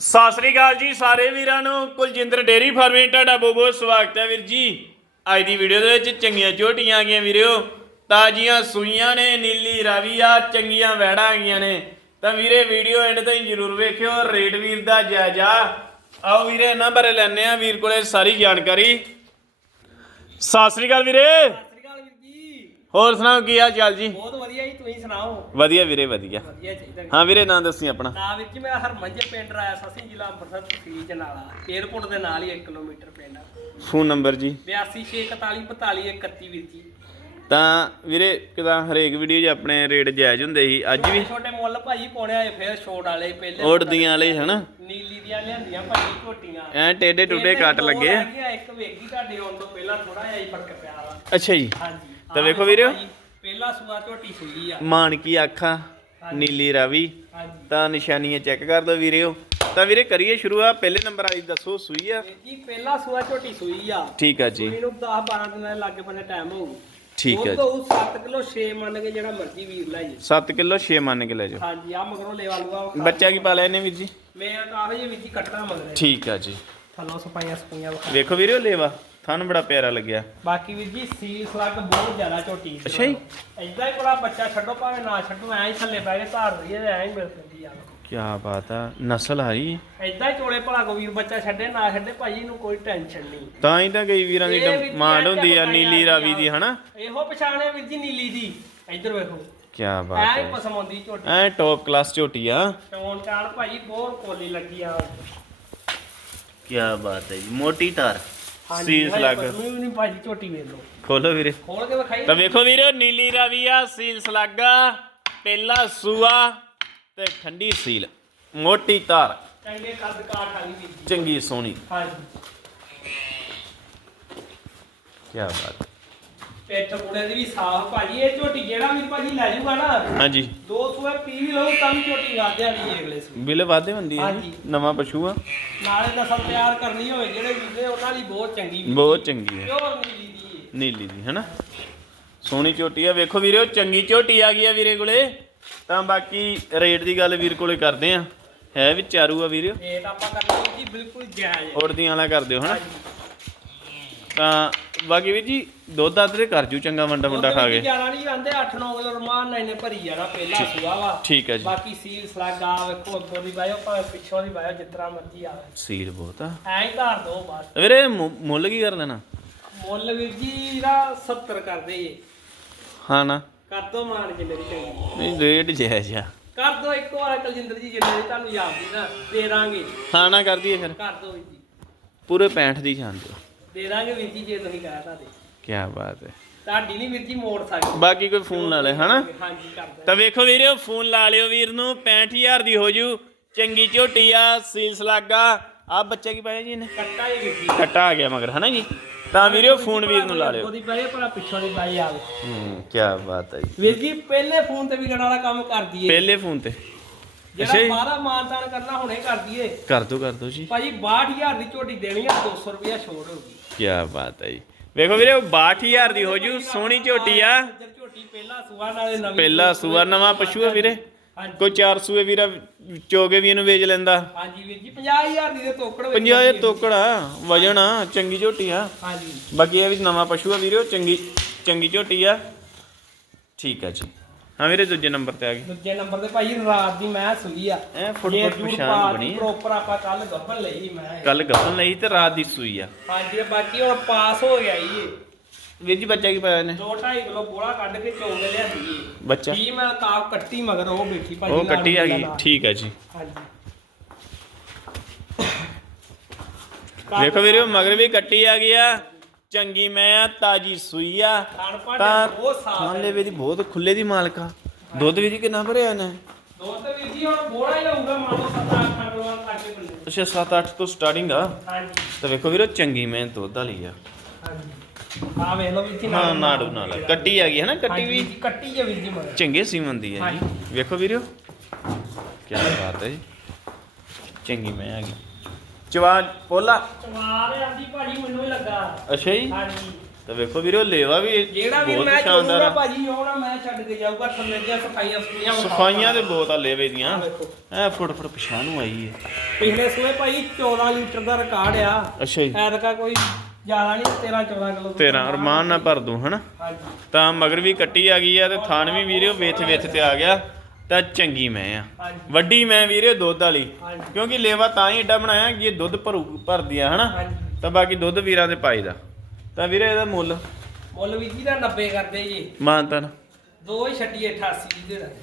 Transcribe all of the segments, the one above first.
ਸਤਿ ਸ੍ਰੀ ਅਕਾਲ ਜੀ ਸਾਰੇ ਵੀਰਾਂ ਨੂੰ। ਕੁਲਜਿੰਦਰ ਡੇਰੀ ਫਾਰਮਿੰਗ ਤੁਹਾਡਾ ਬਹੁਤ ਬਹੁਤ ਸਵਾਗਤ ਹੈ ਵੀਰ ਜੀ। ਅੱਜ ਦੀ ਵੀਡੀਓ ਦੇ ਵਿੱਚ ਚੰਗੀਆਂ ਝੋਟੀਆਂ ਆ ਗਈਆਂ ਵੀਰਿਓ। ਤਾਜ਼ੀਆਂ ਸੂਈਆਂ ਨੇ, ਨੀਲੀ ਰਾਵੀ ਆ, ਚੰਗੀਆਂ ਵੈੜਾਂ ਆ ਗਈਆਂ ਨੇ। ਤਾਂ ਵੀਰੇ ਵੀਡੀਓ ਐਂਡ ਤਾਈਂ ਜਰੂਰ ਵੇਖਿਓ। ਰੇਟ ਵੀਰ ਦਾ ਜਾਇਜ਼ਾ। ਆਓ ਵੀਰੇ, ਇਹਨਾਂ ਬਾਰੇ ਲੈਣੇ ਆ ਵੀਰ ਕੋਲੇ ਸਾਰੀ ਜਾਣਕਾਰੀ। ਸਤਿ ਸ੍ਰੀ ਅਕਾਲ ਵੀਰੇ ਸਤਿ ਸ਼੍ਰੀ ਅਕਾਲ ਵੀਰ ਜੀ ਹੋਰ ਸੁਣਾਓ ਕੀ ਹਾਲ ਚਾਲ ਜੀ? ਬਹੁਤ ਵਧੀਆ ਜੀ ਤੁਸੀਂ ਸੁਣਾਓ? ਵਧੀਆ ਵੀਰੇ ਵਧੀਆ। ਵਧੀਆ ਚਾਹੀਦਾ ਹਾਂ ਵੀਰੇ ਨਾਂ ਦੱਸੀ ਆਪਣਾ। ਨਾ ਵੀਰ ਜੀ ਮੇਰਾ ਹਰਮੰਜੇ ਪਿੰਡ ਰਾਇਆ ਸਸੀ ਜ਼ਿਲ੍ਹਾ ਅੰਮ੍ਰਿਤਸਰ ਤਹਿਸੀਲ ਜਨਾਲਾ ਏਅਰਪੋਰਟ ਦੇ ਨਾਲ ਹੀ 1 ਕਿਲੋਮੀਟਰ ਪਿੰਡ ਫੋਨ ਨੰਬਰ ਜੀ? 82644241 ਵੀਰ ਜੀ ਤਾਂ ਵੀਰੇ ਕਿਦਾਂ ਹਰੇਕ ਵੀਡੀਓ 'ਚ ਆਪਣੇ ਰੇਟ ਜਾਇਜ਼ ਹੁੰਦੇ ਸੀ ਅੱਜ ਵੀ? ਛੋਟੇ ਮੁੱਲ ਭਾਜੀ ਪਾਉਣੇ ਆਏ ਫੇਰ ਛੋਟ ਵਾਲੇ ਪਹਿਲੇ ਓੜਦੀਆਂ ਵਾਲੇ ਹਨਾ? ਨੀਲੀ ਦੀਆਂ ਲਿਆਂਦੀਆਂ ਭਾਜੀ ਝੋਟੀਆਂ ਐ ਟੇਡੇ ਟੁੱਡੇ ਕੱਟ ਲੱਗੇ। ਇੱਕ ਵੇਗੀ ਤੁਹਾਡੇ ਆਉਣ ਤੋਂ ਪਹਿਲਾਂ ਥੋੜਾ ਜਿਹਾ ਹੀ ਫ਼ਰਕ ਪਿਆ ਵਾ। ਅੱਛਾ ਜੀ। ਹਾਂਜੀ। ਤਾਂ ਆਹ ਵੇਖੋ। ਭਾਜੀ, ਪਹਿਲਾ ਸੂਆ ਝੋਟੀ ਸੂਈ ਆ। ਮਾਨਕੀ ਅੱਖਾਂ ਨੀਲੀ ਰਾਵੀ। ਤਾਂ ਨਿਸ਼ਾਨੀਆਂ ਚੈੱਕ ਕਰ ਦਿਓ ਵੀਰਿਓ। ਤਾਂ ਵੀਰੇ ਕਰੀਏ ਸ਼ੁਰੂ ਆ ਪਹਿਲੇ ਨੰਬਰ ਵਾਲੀ ਦੱਸੋ ਸੂਈ ਆ? ਵੀਰ ਜੀ ਪਹਿਲਾ ਸੂਆ ਝੋਟੀ ਸੂਈ ਆ। ਠੀਕ ਆ ਜੀ। ਮੈਨੂੰ 10 12 ਦਿਨਾਂ ਦੇ ਲਾਗੇ ਬੰਨੇ ਟਾਈਮ ਹੋਊ। ਠੀਕ ਹੈ ਉਹ ਤੋਂ 7 ਕਿਲੋ 6 ਮੰਨ ਕੇ ਜਿਹੜਾ ਮਰਜ਼ੀ ਵੀਰ ਲੈ ਜੀ 7 ਕਿਲੋ 6 ਮੰਨ ਕੇ ਲੈ ਜਾਓ। ਹਾਂਜੀ ਆ ਮਗਰੋਂ ਲੈਵਾ ਲੂਆ ਬੱਚਾ ਕੀ ਪਾਲਿਆ ਇਹਨੇ ਵੀਰ ਜੀ? ਮੈਂ ਤਾਂ ਆਵੇ ਜੀ ਵਿੱਚ ਹੀ ਕੱਟਣਾ ਮਗਰੇ ਠੀਕ ਆ ਜੀ। ਥੱਲੋਂ ਸਪਾਈਆਂ ਸਪਾਈਆਂ ਵਿਖਾ ਵੀਰਿਓ ਲੇਵਾ। ਤੁਹਾਨੂੰ ਬੜਾ ਪਿਆਰਾ ਲੱਗਿਆ। ਬਾਕੀ ਵੀਰ ਜੀ ਸੀਲ ਸਲੱਗ ਬਹੁਤ ਜ਼ਿਆਦਾ ਝੋਟੀ। ਅੱਛਾ ਜੀ। ਏਦਾਂ ਹੀ ਕੋਲਾ ਬੱਚਾ ਛੱਡੋ ਭਾਵੇਂ ਨਾ ਛੱਡੋ ਐਂ ਹੀ ਥੱਲੇ ਬਹਿ ਕੇ ਧਾਰ ਰਹੀ ਐਂ ਹੀ ਮਿਲ ਪੈਂਦੀ ਆ। ਕੀ ਬਾਤ ਆ ਨਸਲ ਆਈ ਹੀ ਚੋਲੇ ਭਲਾ ਕੋ ਵੀਰ ਬੱਚਾ ਛੱਡੇ ਨਾ ਛੱਡੇ ਭਾਜੀ ਨੂੰ ਕੋਈ ਟੈਨਸ਼ਨ ਨਹੀਂ। ਤਾਂ ਹੀ ਤਾਂ ਕਈ ਵੀਰਾਂ ਦੀ ਡਿਮਾਂਡ ਹੁੰਦੀ ਆ ਨੀਲੀ ਰਾਵੀ ਦੀ ਹਨਾ? ਇਹੋ ਪਛਾਣਿਆ ਵੀਰ ਜੀ ਨੀਲੀ ਦੀ। ਇੱਧਰ ਵੇਖੋ। ਕੀ ਐਂ ਬਾਤ ਹੀ ਹੈ। ਪਸਮ ਆਉਂਦੀ ਝੋਟੀ। ਐ ਟੌਪ ਕਲਾਸ ਝੋਟੀ ਆ। ਚੋਣ ਚਾਣ ਭਾਜੀ ਬਹੁਤ ਕੋਲੀ ਲੱਗੀ ਆ। ਕੀ ਬਾਤ ਹੈ ਜੀ ਮੋਟੀ ਤਾਰ ਸੀਸ ਲੱਗ ਪਸਮੀ ਵੀ ਨਹੀਂ ਭਾਜੀ ਝੋਟੀ ਵੇਖ ਲਓ। ਖੋਲੋ ਵੀਰੇ। ਖੋਲ ਕੇ ਵਿਖਾਈ। ਤਾਂ ਵੇਖੋ ਵੀਰੇ ਨੀਲੀ ਰਾਵੀ ਆ ਸੀਲ ਸਲਾਗਾ ਪਹਿਲਾ ਸੂਆ ਤੇ ਠੰਡੀ ਸੀਲ। ਮੋਟੀ ਤਾਰ। ਚੰਗੇ ਕੱਦ ਕਾਠ ਵਾਲੀ ਚੰਗੀ ਸੋਹਣੀ। ਹਾਂਜੀ। ਕੀ ਬਾਤ ਪਿੱਠ ਪੁੜੇ ਦੀ ਵੀ ਸਾਫ਼ ਭਾਜੀ ਇਹ ਝੋਟੀ ਜਿਹੜਾ ਵੀ ਭਾਜੀ ਲੈ ਜਾਊਗਾ ਨਾ ਹਾਂਜੀ। ਦੋ ਸੂਏ ਪੀ ਵੀ ਲਊ ਤਾਂ ਵੀ ਝੋਟੀ ਅਗਲੇ ਬਿੱਲ ਵਾਧੇ ਹੁੰਦੀ ਹੈ ਹਾਂਜੀ। ਨਵਾਂ ਪਸ਼ੂ ਆ। ਨਾਲੇ ਨਸਲ ਤਿਆਰ ਕਰਨੀ ਹੋਵੇ ਜਿਹੜੇ ਵੀਰੇ ਉਹਨਾਂ ਲਈ ਬਹੁਤ ਚੰਗੀ ਵੀ ਬਹੁਤ ਚੰਗੀ ਹੈ। ਪਿਓਰ ਨੀਲੀ ਦੀ ਇਹ। ਨੀਲੀ ਦੀ ਹੈਨਾ? ਸੋਹਣੀ ਝੋਟੀ ਆ। ਵੇਖੋ ਵੀਰੇ ਉਹ ਚੰਗੀ ਝੋਟੀ ਆ ਗਈ ਆ ਵੀਰੇ ਕੋਲੇ। ਤਾਂ ਬਾਕੀ ਰੇਟ ਦੀ ਗੱਲ ਵੀਰ ਕੋਲੇ ਕਰਦੇ ਆ। ਹੈ ਵੀ ਚਾਰੂ ਆ ਵੀਰੇ। ਰੇਟ ਆਪਾਂ ਕਰਨੀ ਜੀ ਬਿਲਕੁਲ ਜਾਇਜ਼ ਹੈ। ਉੜਦੀਆਂ ਵਾਲਾ ਕਰ ਦਿਓ ਹਨਾ? ਹਾਂਜੀ। ਤਾਂ ਬਾਕੀ ਵੀਰ ਜੀ ਦੁੱਧ ਦੇ ਕਰ ਜੂ ਚੰਗਾ ਵੰਡਾ ਵੰਡਾ ਖਾ ਕੇ। ਜ਼ਿਆਦਾ ਨਹੀਂ ਜਾਂਦੇ 8-9 ਕਿਲੋ ਰਮਾਨ ਨਾਲ ਇਹਨੇ ਭਰੀ ਜਾਣਾ ਪਹਿਲਾ ਸੂਆ ਵਾ। ਠੀਕ ਹੈ ਜੀ। ਬਾਕੀ ਸੀਲ ਸਲੱਗ ਵੇਖੋ ਅੱਗੋਂ ਦੀ ਬਾਇਓ ਭਾਵੇਂ ਪਿੱਛੋਂ ਦੀ ਬਾਇਓ ਜਿਤਨਾ ਮਰਜ਼ੀ ਆਵੇ ਸੀਲ ਬਹੁਤ ਆ। ਐਂ ਹੀ ਧਾਰ ਦੋ ਬਸ। ਵੀਰੇ ਮੁ- ਮੁੱਲ ਕੀ ਕਰ ਦੇਣਾ ਮੁੱਲ ਵੀਰ ਜੀ ਦਾ 70 ਕਰਦੇ ਜੀ ਹਾਂ ਨਾ। ਕਰ ਦੋ ਮਾਨ ਜਿੰਨੇ ਦੀ ਚੰਗੀ। ਨਹੀਂ ਰੇਟ ਜਾਇਜ਼ ਆ ਕਰ ਦੋ ਇੱਕ ਵਾਰ ਕਲਜਿੰਦਰ ਜੀ ਜਿੰਨੇ ਦੀ ਤੁਹਾਨੂੰ ਯਾਦ ਦੀ ਨਾ ਦੇ ਦਾਂਗੇ। ਹਾਂ ਨਾ ਕਰ ਦਈਏ ਫਿਰ। ਕਰ ਦੋ ਵੀਰ ਜੀ। ਪੂਰੇ 65 ਦੀ ਛਾਨ ਦਿਓ। ਦੇ ਦਾਂਗੇ ਵੀਰ ਜੀ ਜੇ ਤੁਸੀਂ ਕਹਿਆ ਤਾਂ ਦੇ। ਕੀ ਬਾਤ ਹੈ। ਤੁਹਾਡੀ ਨਹੀਂ ਵੀਰ ਜੀ ਮੋੜ ਸਕਦੀ। ਬਾਕੀ ਕੋਈ ਫੋਨ ਲਾ ਲੈ ਹਨਾ? ਹਾਂਜੀ ਕਰਦਾ ਤਾਂ ਵੇਖੋ ਵੀਰੇ ਫੋਨ ਲਾ ਲਿਓ ਵੀਰ ਨੂੰ 65000 ਦੀ ਹੋ ਜੂ। ਚੰਗੀ ਝੋਟੀ ਆ ਸੀਲਸ ਲੱਗਾ ਆ। ਬੱਚਾ ਕੀ ਪਾਇਆ ਜੀ ਇਹਨੇ? ਕੱਟਾ ਹੀ ਵੀਰ ਜੀ। ਕੱਟਾ ਆ ਗਿਆ ਮਗਰ ਹਨਾ ਜੀ? ਤਾਂ ਵੀਰੇ ਫੋਨ ਵੀਰ ਨੂੰ ਲਾ ਲਿਓ। ਉਹਦੀ ਬਾਈ ਭਲਾ ਪਿੱਛੋਂ ਦੀ ਬਾਈ ਆਵੇ ਹੂੰ ਕੀ ਬਾਤ ਹੈ ਜੀ। ਵੀਰ ਜੀ ਪਹਿਲੇ ਫੋਨ ਤੇ ਵਿਕਣ ਵਾਲਾ ਕੰਮ ਕਰ ਦਈਏ। ਪਹਿਲੇ ਫੋਨ ਤੇ। ਅੱਛਾ ਜਿਹੜਾ ਜੀ। ਬਾਹਰਾ ਮਾਨਤਾਨ ਕਰਨਾ ਹੁਣੇ ਕਰ ਦਈਏ। ਕਰ ਦੋ ਕਰ ਦੋ ਜੀ। ਭਾਜੀ 62000 ਦੀ ਝੋਟੀ ਦੇਣੀ ਆ 200 ਰੁਪਇਆ ਛੋੜ ਹੋਊਗੀ ਕੀ ਬਾਤ ਹੈ ਜੀ। ਵੇਖੋ ਵੀਰੇ 62000 ਦੀ ਹੋ ਜੂ ਸੋਹਣੀ ਝੋਟੀ ਆ। ਝੋਟੀ ਪਹਿਲਾ ਸੂਆ ਨਾਲੇ ਨਵੀਂ ਪਹਿਲਾ ਸੂਆ ਨਵਾਂ ਪਸ਼ੂ ਆ ਵੀਰੇ। ਹਾਂਜੀ। ਕੋਈ 4 ਸੂਏ ਵੀਰਾ ਚੋਗੇ ਵੀ ਇਹਨੂੰ ਵੇਚ ਲੈਂਦਾ। ਹਾਂਜੀ ਵੀਰ ਜੀ 50000 ਦੀ ਦੇ ਤੋਕੜ ਵਿੱਚ 50000 ਤੋਕੜਾ ਵਜਣ ਆ ਚੰਗੀ ਝੋਟੀ ਆ। ਹਾਂਜੀ। ਬਾਕੀ ਇਹ ਵੀ ਨਵਾਂ ਪਸ਼ੂ ਆ ਵੀਰੇ ਉਹ ਚੰਗੀ ਚੰਗੀ ਝੋਟੀ ਆ। ਠੀਕ ਆ ਜੀ। ਹਾਂ ਵੀਰੇ ਦੂਜੇ ਨੰਬਰ ਤੇ ਆ ਗਏ ਦੂਜੇ ਨੰਬਰ ਤੇ ਭਾਈ ਰਾਤ ਦੀ ਮੈਂ ਸੂਈ ਆ। ਐ ਫੁੱਟ ਫੁੱਟ ਪਛਾਣ ਬਣੀ ਪ੍ਰੋਪਰ ਆਪਾਂ ਕੱਲ ਗੱਭਣ ਲਈ ਮੈਂ। ਕੱਲ ਗੱਪਨ ਲਈ ਤੇ ਰਾਤ ਦੀ ਸੂਈ ਆ। ਹਾਂਜੀ ਬਾਕੀ ਹੁਣ ਪਾਸ ਹੋ ਗਿਆ ਜੀ ਵੀਰ ਜੀ ਬੱਚਾ ਕੀ ਪਾਇਆ ਨੇ 2.5 ਕਿਲੋ ਬੋਲਾ ਕੱਢ ਕੇ ਚੋਗ ਲਿਆਂਦੀ ਏ। ਬੱਚਾ? ਕੀ ਮੈਂ ਕਾਪ ਕੱਟੀ ਮਗਰ ਉਹ ਬੈਠੀ ਭਾਜੀ ਉਹ ਕੱਟੀ ਆ ਗਈ। ਠੀਕ ਆ ਜੀ। ਹਾਂਜੀ। ਵੇਖੋ ਵੀਰੇ ਮਗਰ ਵੀ ਕੱਟੀ ਆ ਗਈ ਆ। ਚੰਗੀ ਮੈਂ ਆ ਤਾਜੀ ਸੂਈ ਆ। ਖਾਣ ਤਾਂ ਬਹੁਤ ਸਾਫ਼ ਮਾਲੇ ਵੀ ਦੀ ਬਹੁਤ ਖੁੱਲੇ ਦੀ ਮਾਲਕਾ ਦੁੱਧ ਵੀ ਦੀ ਕਿੰਨਾ ਭਰਿਆ ਨੇ ਦੋ ਤੇ ਵੀਰ ਜੀ ਹੁਣ ਬੋਲਾ ਹੀ ਲਊਗਾ ਮੰਨ ਲਓ 7-8 ਕਿਲੋ ਤੱਕ ਕੇ ਬੰਦੇ ਅੱਛਾ 7-8 ਤੋਂ ਸਟਾਰਟਿੰਗ ਆ। ਹਾਂਜੀ। ਤਾਂ ਵੇਖੋ ਵੀਰੇ ਚੰਗੀ ਮੈਂ ਦੁੱਧ ਵਾਲੀ ਆ। ਹਾਂਜੀ। ਆ ਵੇਖ ਲਓ ਵੀਰ ਜੀ ਹਾਂ ਨਾੜੂ ਨਾਲ ਕੱਟੀ ਆ ਗਈ ਹੈ ਨਾ ਕੱਟੀ ਵੀ? ਵੀਰ ਜੀ, ਕੱਟੀ ਜੇ ਵੀਰ ਜੀ ਮਗਰ। ਚੰਗੇ ਸੀਮਨ ਦੀ ਹੈ ਜੀ। ਵੇਖੋ ਵੀਰਿਓ ਕੀ ਬਾਤ ਹੈ ਜੀ। ਚੰਗੀ ਮੈਂ ਆ ਗਈ। ਚਵਾ ਪੋਲਾ। ਚਵਾਰ ਆਂਦੀ ਭਾਜੀ ਮੈਨੂੰ ਹੀ ਲੱਗਾ। ਅੱਛਾ ਜੀ। ਹਾਂਜੀ। ਤਾਂ ਵੇਖੋ ਵੀਰੇ ਲੇਵਾ ਵੀ ਜਿਹੜਾ ਵੀ ਬਹੁਤ ਮੈਂ ਸ਼ਾਨਦਾਰ ਚੋਣੂਗਾ ਆ ਭਾਜੀ ਨਾ ਮੈਂ ਛੱਡ ਕੇ ਜਾਊਗਾ ਥੱਲੇ ਦੀਆਂ ਸਫਾਈਆਂ ਸਫਾਈਆਂ ਸਫਾਈਆਂ ਤੇ ਬਹੁਤ ਆ ਲੇਵੇ ਦੀਆਂ। ਆਹ ਵੇਖੋ। ਐ ਫੁੱਟ ਫੁੱਟ ਪਛਾਣ ਨੂੰ ਆਈ ਹੈ ਪਿਛਲੇ ਸੂਏ ਭਾਈ 14 ਲੀਟਰ ਦਾ ਰਿਕਾਰਡ ਆ। ਅੱਛਾ ਜੀ। ਐਤਕਾ ਕੋਈ ਜ਼ਿਆਦਾ ਨਹੀਂ 13 14 ਕਿਲੋ ਦੁੱਧ ਤੇਰਾ ਅਰਮਾਨ ਨਾ ਭਰ ਦੂੰ ਹਨਾ? ਹਾਂਜੀ। ਤਾਂ ਮਗਰ ਵੀ ਕੱਟੀ ਆ ਗਈ ਆ ਤੇ ਥਾਨ ਵੀ ਵੀਰੇ ਵੇਥ ਵੇਥ ਤੇ ਆ ਗਿਆ। ਤਾਂ ਚੰਗੀ ਮੈਂ ਆ। ਹਾਂਜੀ। ਵੱਡੀ ਮੈਂ ਵੀਰੇ ਦੁੱਧ ਵਾਲੀ। ਹਾਂਜੀ। ਕਿਉਂਕਿ ਲੇਵਾ ਤਾਂ ਹੀ ਏਡਾ ਬਣਾਇਆ ਕਿ ਇਹ ਦੁੱਧ ਭਰੂ ਭਰਦੀ ਆ ਹਨਾ? ਹਾਂਜੀ। ਤਾਂ ਬਾਕੀ ਦੁੱਧ ਵੀਰਾਂ ਦੇ ਪਾਈਦਾ ਤਾਂ ਵੀਰੇ ਇਹਦਾ ਮੁੱਲ? ਮੁੱਲ ਵੀ ਜੀ ਦਾ 90 ਕਰਦੇ ਜੀ। ਮਾਨਤਨ ਦੋ ਹੀ ਛੱਡੀ 88 ਦੀ ਦੇ ਦਾਂਗੇ।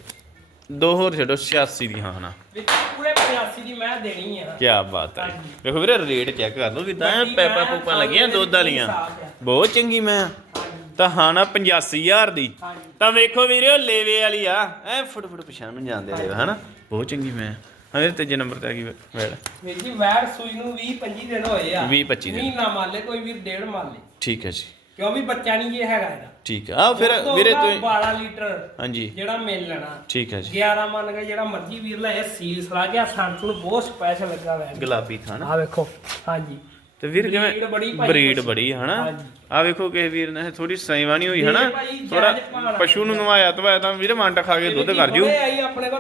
ਦੋ ਹੋਰ ਛੱਡੋ 86 ਦੀ ਹਾਂ ਨਾ ਵਿੱਚ ਪੂਰੇ 85 ਦੀ ਮੈਂ ਦੇਣੀ ਆ। ਕੀ ਬਾਤ ਹੈ। ਹਾਂਜੀ। ਵੇਖੋ ਵੀਰੇ ਰੇਟ ਚੈੱਕ ਕਰ ਲਓ ਕਿਦਾਂ ਵੱਡੀ ਪੈਪਾ ਮੈਂ ਪੂਪਾ ਲੱਗੀਆਂ ਦੁੱਧ ਵਾਲੀਆਂ। ਸਾਫ਼ ਆ। ਬਹੁਤ ਚੰਗੀ ਮੈਂ ਹਾਂਜੀ ਤਾਂ ਹਾਂ ਨਾ 85000 ਦੀ। ਹਾਂਜੀ। ਤਾਂ ਵੇਖੋ ਵੀਰੇ ਉਹ ਲੇਵੇ ਵਾਲੀ ਆ। ਐ ਫੁੱਟ ਫੁੱਟ ਪਛਾਣ ਨੂੰ ਜਾਂਦੇ ਲੇਵਾ ਹਨਾ? ਬਹੁਤ ਚੰਗੀ ਮੈਂ। ਹਾਂ ਵੀਰੇ ਤੀਜੇ ਨੰਬਰ ਤੇ ਆ ਗਈ ਵੈੜ। ਵੀਰ ਜੀ ਵੈਟ ਸੂਈ ਨੂੰ 20 25 ਦਿਨ ਹੋਏ ਆ। 20 25 ਦਿਨ। ਮਹੀਨਾ ਮੰਨ ਲੈ ਕੋਈ ਵੀ ਡੇਢ ਮੰਨ ਲੈ। ਠੀਕ ਹੈ ਜੀ। ਕਿਉਂ ਵੀ ਬੱਚਾ ਨਹੀਂ ਇਹ ਹੈਗਾ ਇਹਦਾ। ਠੀਕ ਆ। ਫਿਰ ਵੀਰੇ ਉਹਦਾ ਤੂੰ 12 ਲੀਟਰ ਹਾਂਜੀ। ਜਿਹੜਾ ਮਿਲ ਲੈਣਾ ਠੀਕ ਹੈ ਜੀ। 11 ਮੰਨ ਕੇ ਜਿਹੜਾ ਮਰਜ਼ੀ ਵੀਰ ਲੈ ਇਹ ਸੀਲ ਸਲਾ ਗਿਆ। ਸੰਤ ਨੂੰ ਬਹੁਤ ਸਪੈਸ਼ਲ ਲੱਗਾ ਵੈ ਗੁਲਾਬੀ ਥਾਣਾ ਆ ਵੇਖੋ। ਹਾਂਜੀ। ਤੇ ਵੀਰ Breed ਕਿਵੇਂ ਬੜੀ ਭਾਈ ਬਰੀਡ ਪਸ਼ੂ। ਬੜੀ ਹਨਾ? ਹਾਂਜੀ। ਆ ਵੇਖੋ ਕਿਸੇ ਵੀਰ ਨੇ ਥੋੜੀ ਸੇਵਾ ਨਹੀਂ ਹੋਈ ਹਨਾ? ਭਾਈ ਥੋੜਾ ਪਸ਼ੂ ਨੂੰ ਨਵਾਇਆ ਤਵਾਇਆ ਤਾਂ ਵੀਰ ਮੰਡ ਖਾ ਕੇ ਦੁੱਧ ਕਰ ਜੂ।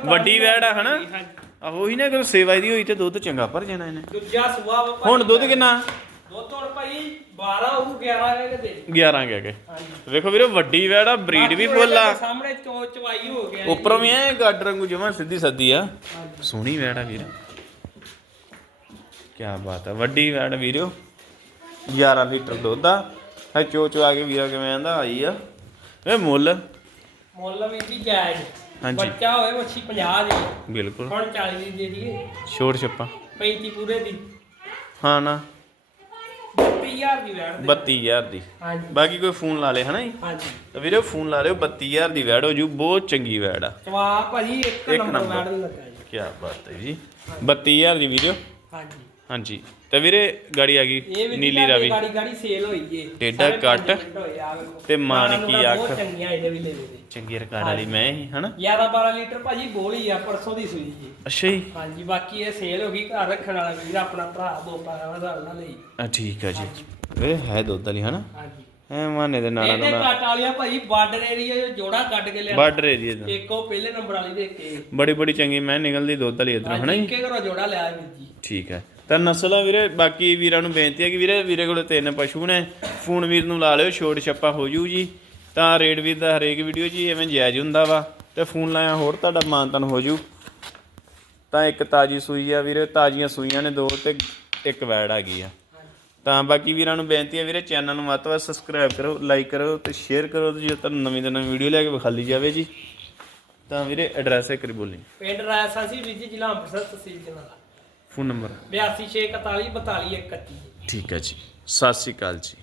ਵੱਡੀ ਵੈੜ ਆ ਹਨਾ। ਆਹੋ ਹੀ ਨਾ ਕਿ ਸੇਵਾ ਦੀ ਹੋਈ ਤੇ ਦੁੱਧ ਚੰਗਾ ਭਰ ਜਾਣਾ ਇਹਨੇ। ਦੂਜਾ ਸੁਆ ਵਾ ਭਾਈ। ਹੁਣ ਦੁੱਧ ਕਿੰਨਾ? ਦੁੱਧ ਹੁਣ ਭਾਈ 12 ਉਹ 11 ਕਹਿ ਕੇ ਦੇ। 11 ਕਹਿ ਕੇ। ਹਾਂਜੀ। ਵੇਖੋ ਵੀਰੇ ਵੱਡੀ ਵੈੜ ਆ ਬਰੀਡ ਵੀ ਬਾਕੀ ਫੁੱਲ ਆ। ਉਹਦੇ ਸਾਹਮਣੇ ਚੋ ਚਵਾਈ ਹੋ ਗਿਆ ਜੀ। ਉੱਪਰੋਂ ਵੀ ਐ ਗਾਡਰ ਵਾਂਗੂ ਜਮਾ ਸਿੱਧੀ ਸੱਦੀ ਆ। ਹਾਂਜੀ। ਸੋਹਣੀ ਵੈੜ ਆ ਵੀਰ। ਕੀ ਬਾਤ ਆ। ਵੱਡੀ ਵੈੜ ਵੀਰੋ। 11 ਲੀਟਰ ਦੁੱਧ ਆ। ਹੈ ਚੋ ਚੋ ਆ ਕੇ ਵੀਰਾ ਕਿਵੇਂ ਆਂਦਾ? ਆਈ ਆ। ਇਹ ਮੁੱਲ? ਮੁੱਲ ਵੀ ਜੀ ਜਾਇਜ਼। ਹਾਂਜੀ। ਬੱਚਾ ਹੋਵੇ ਮੱਛੀ 50 ਦੀ। ਬਿਲਕੁਲ। ਹੁਣ 40 ਦੀ ਦੇ ਦਈਏ। ਛੋੜ ਛੱਪਾ। 35 ਪੂਰੇ ਦੀ। ਹਾਂ ਨਾ। 32000 ਦੀ ਦੇ। 32000 ਦੀ। ਹਾਂਜੀ। ਬਾਕੀ ਕੋਈ ਫੋਨ ਲਾ ਲੇ ਹਨਾ ਜੀ? ਹਾਂਜੀ। ਤਾਂ ਵੀਰੇ ਫੋਨ ਲਾ ਲਿਓ 32000 ਦੀ ਵੈੜ ਹੋ ਜੂ। ਬਹੁਤ ਚੰਗੀ ਵੈੜ ਆ। ਚਵਾ ਭਾਜੀ ਇੱਕ ਨੰਬਰ ਨੂੰ ਲੱਗਾ ਜੀ। ਕੀ ਬਾਤ ਹੈ ਜੀ। 32000 ਦੀ ਵੀਡੀਓ ਹਾਂਜੀ। ਹਾਂਜੀ। ਤੇ ਵੀਰੇ ਗਾੜੀ ਆ ਇਹ ਗਈ ਵੀ ਨੀਲੀ ਰਾਵੀ। ਗਾੜੀ ਗਾੜੀ ਸੇਲ ਹੋਈ ਜੇ ਟੇਢਾ ਸਾਰੇ ਪੰਜ ਕੱਟ ਮਿੰਟ ਹੋਏ ਆ ਵੇਖੋ। ਤੇ ਨੂੜਾਂ ਬਹੁਤ ਅੱਖ। ਚੰਗੀਆਂ ਇਹਦੇ ਵੀ ਲੈ ਦੇ ਚੰਗੀ ਰਿਕਾਰਡ ਵਾਲੀ ਮੈਂ ਹੀ ਹਨਾ? 11 12 ਲੀਟਰ ਭਾਜੀ ਬੋਲੀ ਆ ਪਰਸੋਂ ਦੀ ਸੂਈ ਜੀ। ਅੱਛਾ ਜੀ। ਹਾਂਜੀ ਬਾਕੀ ਇਹ ਸੇਲ ਹੋ ਗਈ ਘਰ ਰੱਖਣ ਵਾਲਾ ਵੀਰ ਆਪਣਾ ਭਰਾ ਦੋ ਪਾਇਆ ਵਾ ਨਾਲ ਲਈ। ਆ ਠੀਕ ਆ ਜੀ। ਇਹ ਹੈ ਦੁੱਧ ਵਾਲੀ ਹਨਾ? ਹਾਂਜੀ। ਐ ਮਾਨੇ ਦੇ ਨਾਲਾ ਇਹਦੇ ਨਾਲਾ ਕੱਟ ਵਾਲੀਆਂ ਭਾਜੀ ਬਾਰਡਰ ਏਰੀਆ ਜੋ ਜੋੜਾ ਕੱਢ ਕੇ ਲਿਆ ਬਾਰਡਰ ਏਰੀਆ ਦਾ ਇੱਕ ਉਹ ਪਹਿਲੇ ਨੰਬਰ ਵਾਲੀ ਦੇ ਕੇ। ਬੜੀ ਬੜੀ ਚੰਗੀ ਮੈਂ ਨਿਕਲਦੀ ਦੁੱਧ ਵਾਲੀ ਇਧਰੋਂ ਹਨਾ ਜੀ? ਇੱਕੇ ਘਰੋਂ ਜੋੜਾ ਲਿਆ ਵੀਰ ਜੀ। ਠੀਕ ਹੈ ਤਾਂ ਨਸਲ ਵੀਰੇ, ਬਾਕੀ ਵੀਰਾਂ ਨੂੰ ਬੇਨਤੀ ਹੈ ਕਿ ਵੀਰੇ ਵੀਰੇ ਕੋਲ ਤਿੰਨ ਪਸ਼ੂ ਨੇ, ਫੋਨ ਵੀਰ ਨੂੰ ਲਾ ਲਿਓ, ਛੋਟ ਛੱਪਾ ਹੋ ਜੂ ਜੀ। ਤਾਂ ਰੇਟ ਵੀਰ ਦਾ ਹਰੇਕ ਵੀਡੀਓ 'ਚ ਐਵੇਂ ਜਾਇਜ਼ ਹੁੰਦਾ ਵਾ, ਤੇ ਫੋਨ ਲਾਇਆ ਹੋਰ ਤੁਹਾਡਾ ਮਾਨਤਨ ਹੋ ਜੂ। ਤਾਂ ਇੱਕ ਤਾਜੀ ਸੂਈ ਆ ਵੀਰੇ, ਤਾਜ਼ੀਆਂ ਸੂਈਆਂ ਨੇ ਦੋ ਤੇ ਇੱਕ ਵੈੜ ਆ ਗਈ ਆ। ਤਾਂ ਬਾਕੀ ਵੀਰਾਂ ਨੂੰ ਬੇਨਤੀ ਹੈ ਵੀਰੇ, ਚੈਨਲ ਨੂੰ ਵੱਧ ਤੋਂ ਵੱਧ ਸਬਸਕ੍ਰਾਈਬ ਕਰੋ, ਲਾਈਕ ਕਰੋ ਤੇ ਸ਼ੇਅਰ ਕਰੋ ਤੇ ਜੇ ਤੁਹਾਨੂੰ ਨਵੀਂ ਤੋਂ ਨਵੀਂ ਵੀਡੀਓ ਲੈ ਕੇ ਵਿਖਾਲੀ ਜਾਵੇ ਜੀ। ਤਾਂ ਵੀਰੇ, ਐਡਰੈਸ ਇੱਕ ਵਾਰੀ ਬੋਲੀ ਪਿੰਡ ਰਾਜਸਥਾਨ ਸੀ ਵੀਰ ਜ਼ਿਲ੍ਹਾ ਅੰਮ੍ਰਿਤਸਰ, ਤਹਿਸੀਲ ਜਨਾਲਾ ਫੋਨ ਨੰਬਰ 82 641 42 41 ਠੀਕ ਹੈ ਜੀ। ਸਤਿ ਸ਼੍ਰੀ ਅਕਾਲ ਜੀ।